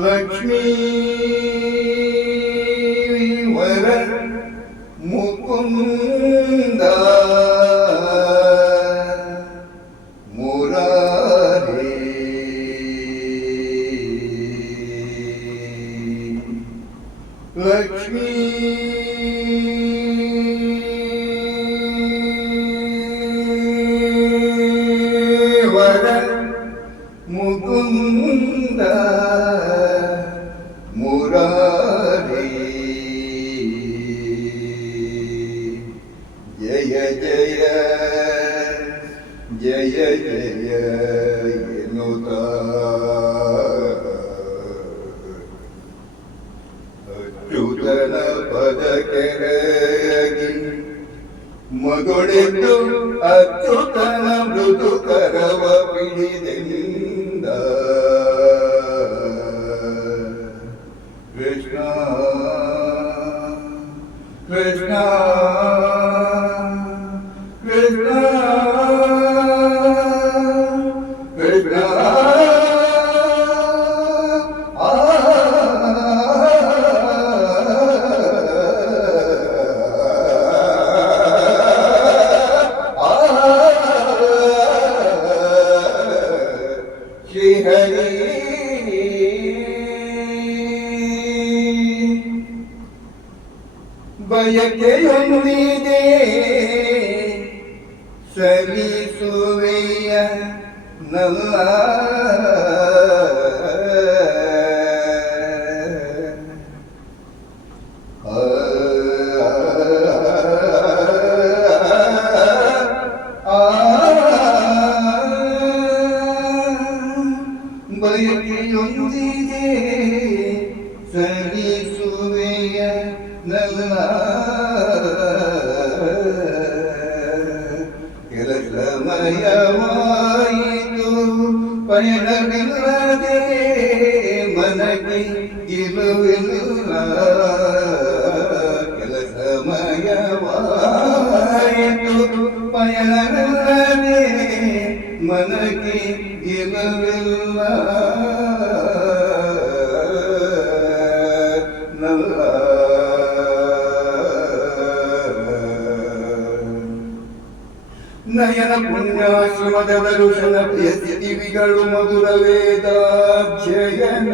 ಲಕ್ಷ್ಮೀ ವರ ಮುಕುಂದ ಮುರಾರಿ ಲಕ್ಷ್ಮೀ ವರ ಮುಕುಂದ ಮುರಾರಿ ಜಯ ಜಯ ಜಯ ಜಯ ಎನ್ನುತ್ತ ಅಚ್ಯುತನ ಪದ ಕೆರಗಿ ಮಗುಳೆದ್ದು ಅಚ್ಯುತನ ಮೃದು ಕರವ ಪಿಡಿದೆಂದ ಕೃಷ್ಣ ಕೃಷ್ಣ ಕೃಷ್ಣ ಕೃಷ್ಣ ಶ್ರೀ ಹರಿ ಬಯಕೆಯೊಂದಿಗೆ ಸಲ್ಲಿಸುವೆಯ ನಲ್ಲ ಬಯಕೆಯೊಂದಿಗೆ ಸಲ್ಲಿಸುವೆಯ ನಲ್ಲ ಕೆಲಸಮಯವಾಯಿತು ಪಯಣವಿಲ್ಲದೆ ಮನಗೆ ಗೆಲುವಿಲ್ಲ ಕೆಲಸಮಯವಾಯಿತು ಪಯಣವಿಲ್ಲದೆ ಮನಗೆ ಗೆಲುವಿಲ್ಲ ನಯನ ಪುಣ್ಯಾಶ್ರಮದ ದರುಶನ ಪ್ರಿಯತಿವಿಗಳು ಮಧುರ ವೇದಾಧ್ಯಯನ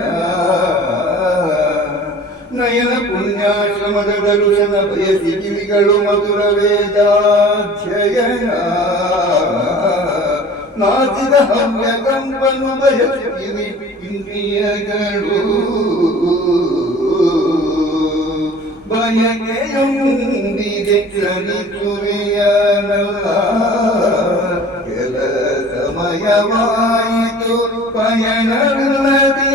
ನಯನ ಪುಣ್ಯಾಶ್ರಮದ ದರುಶನ ಪ್ರಿಯತಿವಿಗಳು ಮಧುರ ವೇದಾಧ್ಯಯನ ನಾಚಿದ ಹವ್ಯ ಕಂಪನು ಬಯಸಿವಿ ಇಂದ್ರಿಯಗಳು ಬಯಕೆಯೊಂದಿಗೆ ಚಲಿಸುವೆಯನಲ್ಲ ಕೆಲ ಸಮಯವಾಯಿತು ಪಯಣವಿಲ್ಲದೆ